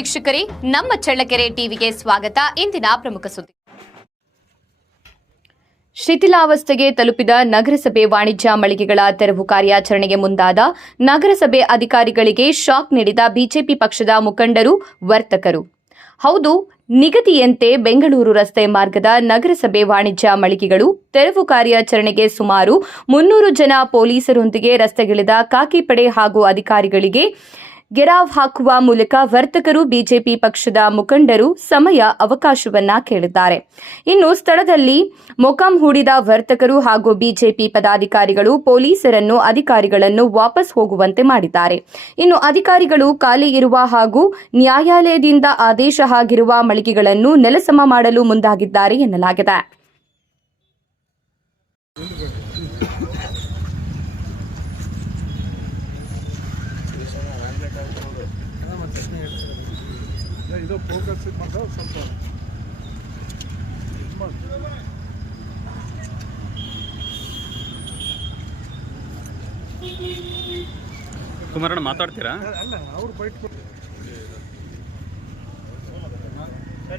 ವೀಕ್ಷಕರೇ, ನಮ್ಮ ಚಳ್ಳಕೆರೆ ಟಿವಿಗೆ ಸ್ವಾಗತ. ಇಂದಿನ ಪ್ರಮುಖ ಸುದ್ದಿ. ಶಿಥಿಲಾವಸ್ಥೆಗೆ ತಲುಪಿದ ನಗರಸಭೆ ವಾಣಿಜ್ಯ ಮಳಿಗೆಗಳ ತೆರವು ಕಾರ್ಯಾಚರಣೆಗೆ ಮುಂದಾದ ನಗರಸಭೆ ಅಧಿಕಾರಿಗಳಿಗೆ ಶಾಕ್ ನೀಡಿದ ಬಿಜೆಪಿ ಪಕ್ಷದ ಮುಖಂಡರು, ವರ್ತಕರು. ಹೌದು, ನಿಗದಿಯಂತೆ ಬೆಂಗಳೂರು ರಸ್ತೆ ಮಾರ್ಗದ ನಗರಸಭೆ ವಾಣಿಜ್ಯ ಮಳಿಗೆಗಳು ತೆರವು ಕಾರ್ಯಾಚರಣೆಗೆ ಸುಮಾರು 300 ಜನ ಪೊಲೀಸರೊಂದಿಗೆ ರಸ್ತೆಗಿಳಿದ ಖಾಕಿ ಪಡೆ ಹಾಗೂ ಅಧಿಕಾರಿಗಳಿಗೆ ಗೆರಾವ್ ಹಾಕುವ ಮೂಲಕ ವರ್ತಕರು, ಬಿಜೆಪಿ ಪಕ್ಷದ ಮುಖಂಡರು ಸಮಯ ಅವಕಾಶವನ್ನ ಕೇಳಿದ್ದಾರೆ. ಇನ್ನು ಸ್ಥಳದಲ್ಲಿ ಮೊಕಾಂ ಹೂಡಿದ ವರ್ತಕರು ಹಾಗೂ ಬಿಜೆಪಿ ಪದಾಧಿಕಾರಿಗಳು ಪೊಲೀಸರನ್ನು, ಅಧಿಕಾರಿಗಳನ್ನು ವಾಪಸ್ ಹೋಗುವಂತೆ ಮಾಡಿದ್ದಾರೆ. ಇನ್ನು ಅಧಿಕಾರಿಗಳು ಖಾಲಿ ಇರುವ ಹಾಗೂ ನ್ಯಾಯಾಲಯದಿಂದ ಆದೇಶ ಆಗಿರುವ ಮಳಿಗೆಗಳನ್ನು ನೆಲಸಮ ಮಾಡಲು ಮುಂದಾಗಿದ್ದಾರೆ ಎನ್ನಲಾಗಿದೆ. ಇದು ಫೋಕಸ್ ಮಾಡಿದ್ರೆ ಸ್ವಲ್ಪ ಕುಮಾರಣ್ಣ ಮಾತಾಡ್ತೀರಾ? ಅಲ್ಲ, ಅವ್ರು ಬೈಟ್ ಸರ್.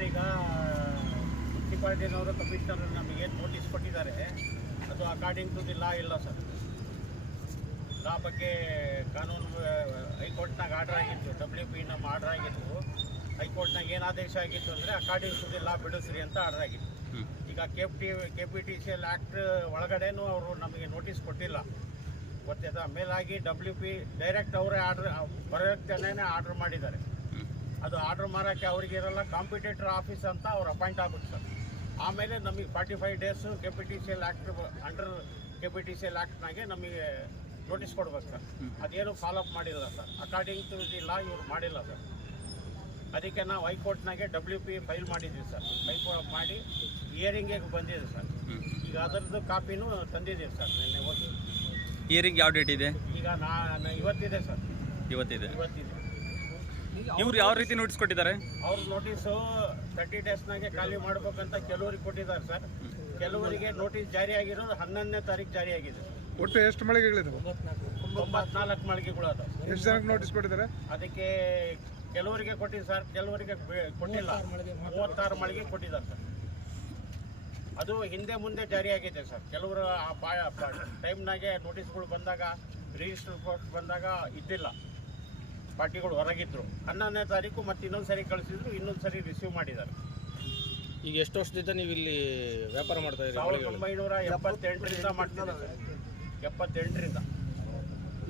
ಈಗ ಮುನ್ಸಿಪಾಲಿಟಿನವರು ಕಮಿಷನರ್ ನಮಗೆ ನೋಟಿಸ್ ಕೊಟ್ಟಿದ್ದಾರೆ. ಅದು ಅಕಾರ್ಡಿಂಗ್ ಟು ದಿ ಲಾ ಇಲ್ಲ ಸರ್. ಲಾ ಬಗ್ಗೆ ಕಾನೂನು ಹೈಕೋರ್ಟ್ನಾಗ ಆರ್ಡರ್ ಆಗಿತ್ತು, WP ನಮ್ಮ ಆರ್ಡರ್ ಆಗಿತ್ತು. ಹೈಕೋರ್ಟ್ನಾಗ ಏನು ಆದೇಶ ಆಗಿತ್ತು ಅಂದರೆ ಅಕಾರ್ಡಿಂಗ್ ಟು ದಿ ಲಾ ಬಿಡಿಸ್ರಿ ಅಂತ ಆರ್ಡರ್ ಆಗಿತ್ತು. ಈಗ KPTCL ಆ್ಯಕ್ಟ್ ಒಳಗಡೆನೂ ಅವರು ನಮಗೆ ನೋಟಿಸ್ ಕೊಟ್ಟಿಲ್ಲ, ಗೊತ್ತಿದೆ. ಮೇಲಾಗಿ WP ಡೈರೆಕ್ಟ್ ಅವರೇ ಆರ್ಡರ್ ಬರೋಕ್ಕೇನೆ ಆರ್ಡರ್ ಮಾಡಿದ್ದಾರೆ. ಅದು ಆರ್ಡರ್ ಮಾಡೋಕ್ಕೆ ಅವ್ರಿಗೆ ಇರಲ್ಲ, ಕಾಂಪಿಟೇಟರ್ ಆಫೀಸ್ ಅಂತ ಅವ್ರು ಅಪಾಯಿಂಟ್ ಆಗುತ್ತೆ ಸರ್. ಆಮೇಲೆ ನಮಗೆ 45 days KPTCL act under KPTCL ಆ್ಯಕ್ಟ್ನಾಗೆ ನಮಗೆ ನೋಟಿಸ್ ಕೊಡ್ಬೇಕು ಸರ್. ಅದೇನು ಫಾಲೋಅಪ್ ಮಾಡಿಲ್ಲ sir. According to the law ಇವ್ರು ಮಾಡಿಲ್ಲ ಸರ್. ಅದಕ್ಕೆ ನಾವು ಹೈಕೋರ್ಟ್ನಾಗೆ WP ಫೈಲ್ ಮಾಡಿದ್ವಿ ಸರ್. ಹೈಕೋರ್ಟ್ ಮಾಡಿ ಹಿಯರಿಂಗ್ಗೆ ಬಂದಿದೆ ಸರ್. ಈಗ ಅದರದ್ದು ಕಾಪಿನೂ ತಂದಿದ್ದೀವಿ ಸರ್. ನಿನ್ನೆ ಹೋಗಿ ಹಿಯರಿಂಗ್ ಯಾವ ಡೇಟ್ ಇದೆ? ಈಗ ಇವತ್ತಿದೆ ಸರ್. ಇವತ್ತಿದೆ. ಇವ್ರು ಯಾವ ರೀತಿ ನೋಟಿಸ್ ಕೊಟ್ಟಿದ್ದಾರೆ? ಅವ್ರ ನೋಟಿಸು 30 ಡೇಸ್ನಾಗೆ ಖಾಲಿ ಮಾಡ್ಬೇಕಂತ ಕೆಲವರಿಗೆ ಕೊಟ್ಟಿದ್ದಾರೆ ಸರ್. ಕೆಲವರಿಗೆ ನೋಟಿಸ್ ಜಾರಿ ಆಗಿರೋದು 11ನೇ ತಾರೀಕು ಜಾರಿ ಆಗಿದೆ. ಒಟ್ಟು ಎಷ್ಟು ಮಳಿಗೆಗಳಿದಾವೆ? 94 ಮಳಿಗೆಗಳು ಅದಾವೆ. ಎಷ್ಟು ಜನಕ್ಕೆ ನೋಟಿಸ್ ಕೊಟ್ಟಿದ್ದಾರೆ? ಅದಕ್ಕೆ ಕೆಲವರಿಗೆ ಕೊಟ್ಟಿದ್ದು ಸರ್, ಕೆಲವರಿಗೆ ಕೊಟ್ಟಿಲ್ಲ. 36 ಮಳಿಗೆ ಕೊಟ್ಟಿದ್ದಾರೆ ಸರ್. ಅದು ಹಿಂದೆ ಮುಂದೆ ಜಾರಿ ಆಗಿದೆ ಸರ್. ಕೆಲವರು ಟೈಮ್ನಾಗೆ ನೋಟಿಸ್ಗಳು ಬಂದಾಗ, ರಿಜಿಸ್ಟರ್ ಕೋರ್ಟ್ ಬಂದಾಗ ಇದ್ದಿಲ್ಲ, ಪಾರ್ಟಿಗಳು ಹೊರಗಿದ್ರು. 11ನೇ ತಾರೀಕು ಮತ್ತೆ ಇನ್ನೊಂದು ಸರಿ ಕಳಿಸಿದ್ರು, ಇನ್ನೊಂದು ಸರಿ ರಿಸೀವ್ ಮಾಡಿದ್ದಾರೆ. ಈಗ ಎಷ್ಟು ವರ್ಷದಿಂದ ನೀವು ಇಲ್ಲಿ ವ್ಯಾಪಾರ ಮಾಡ್ತಾ ಇದ್ದೀರಿ? 1978ರಿಂದ ಮಾಡ್ತಿದ್ದಾರೆ ಸರ್. 78ರಿಂದ.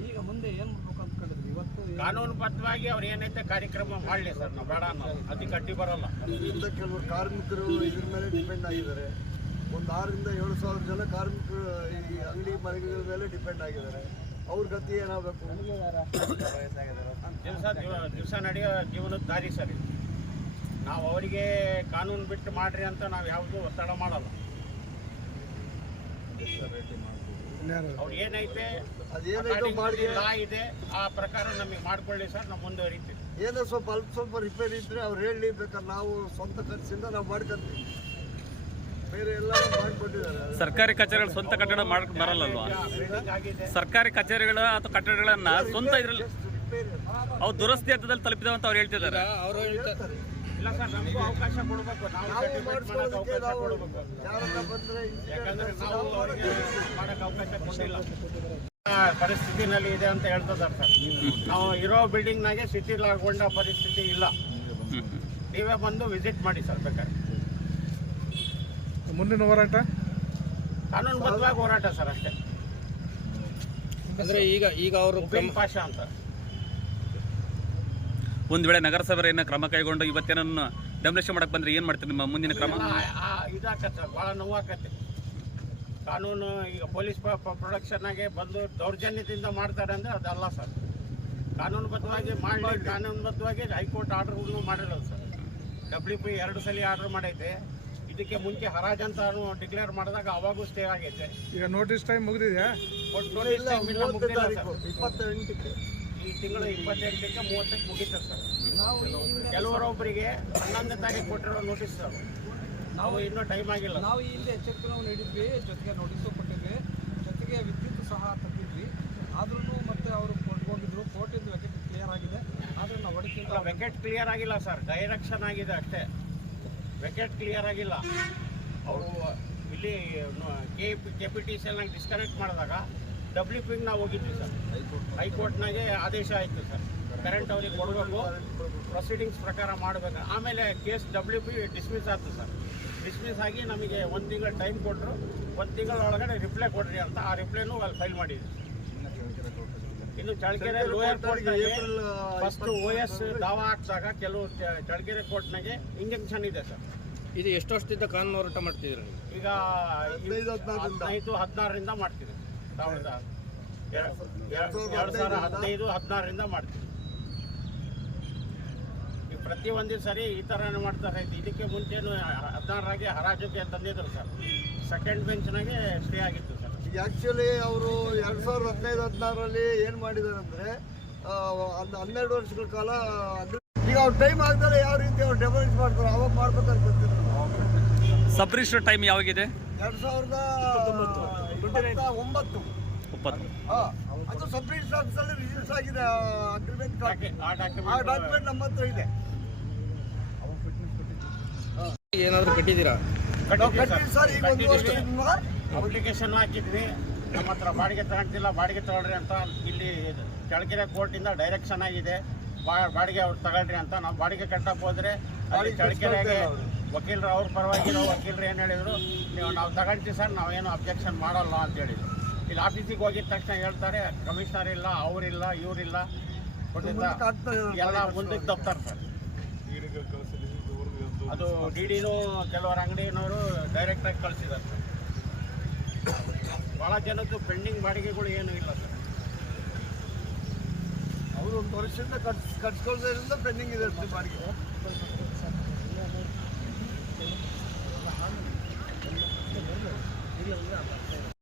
ಈಗ ಮುಂದೆ ಏನು ಮಾಡ್ಬೇಕು ಅಂದ್ಕೊಂಡಿದ್ರಿ? ಇವತ್ತು ಕಾನೂನುಬದ್ಧವಾಗಿ ಅವ್ರು ಏನೈತೆ ಕಾರ್ಯಕ್ರಮ ಮಾಡಲಿ ಸರ್. ನಾವು ಬೇಡ ಅನ್ನೋ ಅದಕ್ಕೆ ಅಡ್ಡಿ ಬರೋಲ್ಲ. ಅದರಿಂದ ಕೆಲವರು ಕಾರ್ಮಿಕರು ಇದ್ರ ಮೇಲೆ ಡಿಪೆಂಡ್ ಆಗಿದ್ದಾರೆ. ಒಂದು 6,000 to 7,000 ಜನ ಕಾರ್ಮಿಕರು ಈ ಅಂಗಡಿ ಮಳಿಗೆಗಳ ಮೇಲೆ ಡಿಪೆಂಡ್ ಆಗಿದ್ದಾರೆ. ಅವ್ರ ಗತಿ ಏನಾಗಬೇಕು? ದಿವಸ ನಡೆಯೋ ಜೀವನದ ದಾರಿ ಸರ್ ಇದು. ನಾವು ಅವರಿಗೆ ಕಾನೂನು ಬಿಟ್ಟು ಮಾಡ್ರಿ ಅಂತ ನಾವು ಯಾವುದೂ ಒತ್ತಡ ಮಾಡಲ್ಲ. ಅವ್ರು ಏನೈತೆ ಲಾ ಇದೆ ಆ ಪ್ರಕಾರ ನಮಗೆ ಮಾಡ್ಕೊಳ್ಳಿ ಸರ್. ನಾವು ಮುಂದುವರಿತೀವಿ. ಏನೋ ಸ್ವಲ್ಪ ರಿಪೇರಿ ಇದ್ರೆ ಅವ್ರು ಹೇಳಿ, ಬೇಕಾದ್ರೆ ನಾವು ಸ್ವಂತ ಖರ್ಚಿಂದ ನಾವು ಮಾಡ್ಕೊಂತೀವಿ. ಬೇರೆ ಎಲ್ಲ ಮಾಡ್ಕೊಟ್ಟಿದ್ದಾರೆ. ಸರ್ಕಾರಿ ಕಚೇರಿಗಳು ಸ್ವಂತ ಕಟ್ಟಡ ಮಾಡಕ್ ಬರಲ್ಲಲ್ವಾ? ಸರ್ಕಾರಿ ಕಚೇರಿಗಳ ಅಥವಾ ಕಟ್ಟಡಗಳನ್ನ ಸ್ವಂತ ಇದ್ರಲ್ಲಿ ಅವು ದುರಸ್ತಿ ಹಂತದಲ್ಲಿ ತಲುಪಿದಾವ ಅಂತ ಅವ್ರು ಹೇಳ್ತಿದ್ದಾರೆ. ಅವರು ಹೇಳ್ತಾರೆ ಇಲ್ಲ ಸರ್, ನಮಗೂ ಅವಕಾಶ ಕೊಡಬೇಕು. ನಾವು ಸರ್ಟಿಫಿಕೇಟ್ ಮಾಡೋಕೆ ಅವಕಾಶ ಕೊಡಬೇಕು. ಯಾಕಂದ್ರೆ ನಾವು ಅವರಿಗೆ ಮಾಡೋಕೆ ಅವಕಾಶ ಕೊಟ್ಟಿಲ್ಲ. ಪರಿಸ್ಥಿತಿನಲ್ಲಿ ಇದೆ ಅಂತ ಹೇಳ್ತಿದ್ದಾರೆ ಸರ್. ನಾವು ಇರೋ ಬಿಲ್ಡಿಂಗ್ನಾಗೆ ಶಿಥಿಲಗೊಂಡ ಪರಿಸ್ಥಿತಿ ಇಲ್ಲ. ನೀವೇ ಬಂದು ವಿಸಿಟ್ ಮಾಡಿ ಸರ್ ಬೇಕಾದ್ರೆ. ಮುಂದಿನ ಹೋರಾಟ ಕಾನೂನುಬದ್ಧವಾಗಿ ಹೋರಾಟ ಸರ್, ಅಷ್ಟೇ. ಅಂದ್ರೆ ಈಗ ಅವರು ಪಾಷಾ ಅಂತ ಒಂದ್ ವೇಳೆ ನಗರಸಭೆ ಏನೋ ಕ್ರಮ ಕೈಗೊಂಡು ಇವತ್ತೇನನ್ನು ಡೆಮೊಲಿಷನ್ ಮಾಡಕ್ ಬಂದ್ರೆ ಏನ್ ಮಾಡ್ತೀರಿ? ನಿಮ್ಮ ಮುಂದಿನ ಕ್ರಮ ಇದಾಕತ್ತೆ ಸರ್, ಭಾಳ ನೋವಾಕತ್ತೆ. ಕಾನೂನು ಈಗ ಪೊಲೀಸ್ ಪ್ರೊಡಕ್ಷನ್ನಾಗೆ ಬಂದು ದೌರ್ಜನ್ಯದಿಂದ ಮಾಡ್ತಾರೆ ಅಂದರೆ ಅದಲ್ಲ ಸರ್. ಕಾನೂನುಬದ್ಧವಾಗಿ ಮಾಡಲಿ. ಕಾನೂನುಬದ್ಧವಾಗಿ ಹೈಕೋರ್ಟ್ ಆರ್ಡರ್ಗಳನ್ನು ಮಾಡಿರೋದು ಸರ್. WP 2 ಸಲ ಆರ್ಡರ್ ಮಾಡೈತೆ. ಇದಕ್ಕೆ ಮುಂಚೆ ಹರಾಜ್ ಅಂತ ಡಿಕ್ಲೇರ್ ಮಾಡಿದಾಗ ಅವಾಗೂ ಸ್ಟೇ ಆಗೈತೆ. ಈಗ ನೋಟಿಸ್ ಟೈಮ್ ಮುಗಿದಿದೆಯಾ? ನೋಟಿಸ್ ಟೈಮ್ ಇಲ್ಲ, ಮುಗಿದಿಲ್ಲ ಸರ್. 28ಕ್ಕೆ ಈ ತಿಂಗಳು 28ಕ್ಕೆ 30ಕ್ಕೆ ಮುಗಿತಾರೆ ಸರ್. ಕೆಲವರೊಬ್ಬರಿಗೆ 11ನೇ ತಾರೀಕು ಕೊಟ್ಟಿರೋ ನೋಟಿಸ್ ಸರ್. ನಾವು ಇನ್ನೂ ಟೈಮ್ ಆಗಿಲ್ಲ. ನಾವು ಈ ಹಿಂದೆ ಎಚ್ಚರಿಕೆ ನೀಡಿದ್ವಿ, ಜೊತೆಗೆ ನೋಟಿಸು ಕೊಟ್ಟಿದ್ವಿ, ಜೊತೆಗೆ ವಿದ್ಯುತ್ ಸಹ ತಂದಿದ್ವಿ. ಆದ್ರೂ ಮತ್ತೆ ಅವರು ಹೋಗಿದ್ರು, ಕೋರ್ಟಿಂದ ಕ್ಲಿಯರ್ ಆಗಿದೆ. ಆದರೆ ನಾವು ಹೊಡಿತಿಲ್ಲ ಅಲ್ಲ, ವೆಕೆಟ್ ಕ್ಲಿಯರ್ ಆಗಿಲ್ಲ ಸರ್, ಡೈರೆಕ್ಷನ್ ಆಗಿದೆ ಅಷ್ಟೇ, ವೆಕೆಟ್ ಕ್ಲಿಯರ್ ಆಗಿಲ್ಲ. ಅವರು ಇಲ್ಲಿ KPTCL ಡಿಸ್ಕನೆಕ್ಟ್ ಮಾಡಿದಾಗ WP ನಾವು ಹೋಗಿದ್ವಿ ಸರ್, ಹೈಕೋರ್ಟ್ನಾಗೆ ಆದೇಶ ಆಯಿತು ಸರ್, ಕರೆಂಟ್ ಅವ್ರಿಗೆ ಕೊಡಬೇಕು, ಪ್ರೊಸೀಡಿಂಗ್ಸ್ ಪ್ರಕಾರ ಮಾಡಬೇಕು. ಆಮೇಲೆ ಕೇಸ್ WP ಡಿಸ್ಮಿಸ್ ಆಯ್ತು ಸರ್. ಡಿಸ್ಮಿಸ್ ಆಗಿ ನಮಗೆ 1 ತಿಂಗಳು ಟೈಮ್ ಕೊಟ್ಟರು, 1 ತಿಂಗಳ ಒಳಗಡೆ ರಿಪ್ಲೈ ಕೊಡ್ರಿ ಅಂತ. ಆ ರಿಪ್ಲೈನೂ ಅಲ್ಲಿ ಫೈಲ್ ಮಾಡಿದ್ವಿ. ಇನ್ನು ಚಳ್ಳಕೆರೆ ಲೋಯರ್ ಕೋರ್ಟ್ನಾಗೆ ಫಸ್ಟ್ OS ದಾವಾ ಹಾಕಿದಾಗ ಕೆಲವು ಚಳ್ಳಕೆರೆ ಕೋರ್ಟ್ನಾಗೆ ಇಂಜೆಕ್ಷನ್ ಇದೆ ಸರ್. ಇದು ಎಷ್ಟು ವರ್ಷದಿಂದ ಕಾನೂನು ಹೋರಾಟ ಮಾಡ್ತಿದ್ದೀರಾ ನೀವು? ಈಗ 15-16ರಿಂದ ಮಾಡ್ತೀವಿ. 2015-16ರಿಂದ ಮಾಡ್ತೀವಿ. ಈಗ ಪ್ರತಿಯೊಂದೇ ಸರಿ ಈ ಥರನೇ ಮಾಡ್ತಾರೆ. ಇದಕ್ಕೆ ಮುಂಚೆನೂ 16ರಾಗೆ ಹರಾಜುಗೆ ತಂದಿದ್ರು ಸರ್, ಸೆಕೆಂಡ್ ಬೆಂಚ್ನಾಗೆ ಸ್ಟೇ ಆಗಿತ್ತು ಸರ್. ಈಗ ಆ್ಯಕ್ಚುಲಿ ಅವರು 2015-16ರಲ್ಲಿ ಏನು ಮಾಡಿದ್ದಾರೆ ಅಂದರೆ 12 ವರ್ಷಗಳ ಕಾಲ ಈಗ ಅವ್ರ ಟೈಮ್ ಆಗ್ತಾರೆ, ಯಾವ ರೀತಿ ಅವ್ರು ಡೆವಲಪ್ ಮಾಡ್ತಾರೆ ಅವಾಗ ಮಾಡ್ಬೇಕಂತ ಗೊತ್ತಿಲ್ಲ. ಸಬ್ ರಿಜಿಸ್ಟರ್ ಟೈಮ್ ಯಾವಾಗಿದೆ? 2029. 30. ಅದು ಸಬ್ ರಿಜಿಸ್ಟರ್ ಆಫೀಸಲ್ಲಿ ರಿಜಿಸ್ಟರ್ ಆಗಿದೆ ಅಗ್ರಿಮೆಂಟ್. ಆ ಆ ಡಾಕ್ಯುಮೆಂಟ್ ನಮ್ಮ ಹತ್ರ ಇದೆ. ಏನಾದರೂ ಕಟ್ಟಿದ್ದೀರಾ? ಸರ್ ಈಗ 1 ವರ್ಷದಿಂದ ಅಪ್ಲಿಕೇಶನ್ ಹಾಕಿದ್ವಿ, ನಮ್ಮ ಹತ್ರ ಬಾಡಿಗೆ ತಗೊಂಡಿಲ್ಲ, ಬಾಡಿಗೆ ತಗೊಳ್ರಿ ಅಂತ. ಇಲ್ಲಿ ಚಳ್ಳಕೆರೆ ಕೋರ್ಟಿಂದ ಡೈರೆಕ್ಷನ್ ಆಗಿದೆ, ಬಾಡಿಗೆ ಅವ್ರು ತಗೊಳ್ರಿ ಅಂತ. ನಾವು ಬಾಡಿಗೆ ಕಟ್ಟಕ್ಕೆ ಹೋದ್ರೆ ಅಲ್ಲಿ ಚಳ್ಳಕೆರೆಗೆ ವಕೀಲರು, ಅವ್ರ ಪರವಾಗಿರೋ ವಕೀಲರು ಏನು ಹೇಳಿದರು, ನಾವು ತಗೊಳ್ತೀವಿ ಸರ್, ನಾವೇನು ಅಬ್ಜೆಕ್ಷನ್ ಮಾಡಲ್ಲ ಅಂತ ಹೇಳಿದ್ರು. ಇಲ್ಲಿ ಆಫೀಸಿಗೆ ಹೋಗಿದ ತಕ್ಷಣ ಹೇಳ್ತಾರೆ ಕಮಿಷನರ್ ಇಲ್ಲ, ಅವರಿಲ್ಲ, ಇವರಿಲ್ಲ, ಎಲ್ಲ ಮುಂದಕ್ಕೆ ತಪ್ತಾರೆ ಸರ್. ಅದು DDನೂ ಕೆಲವರು ಅಂಗಡಿನವರು ಡೈರೆಕ್ಟಾಗಿ ಕಳಿಸಿದ್ದಾರೆ ಸರ್. ಭಾಳ ಜನದ್ದು ಪೆಂಡಿಂಗ್ ಬಾಡಿಗೆಗಳು ಏನೂ ಇಲ್ಲ ಸರ್. ಅವರು 1 ವರ್ಷದಿಂದ ಕಟ್ಸ್ಕೊಳ್ಳೋದ್ರಿಂದ ಪೆಂಡಿಂಗ್ ಇದೆ ಬಾಡಿಗೆ.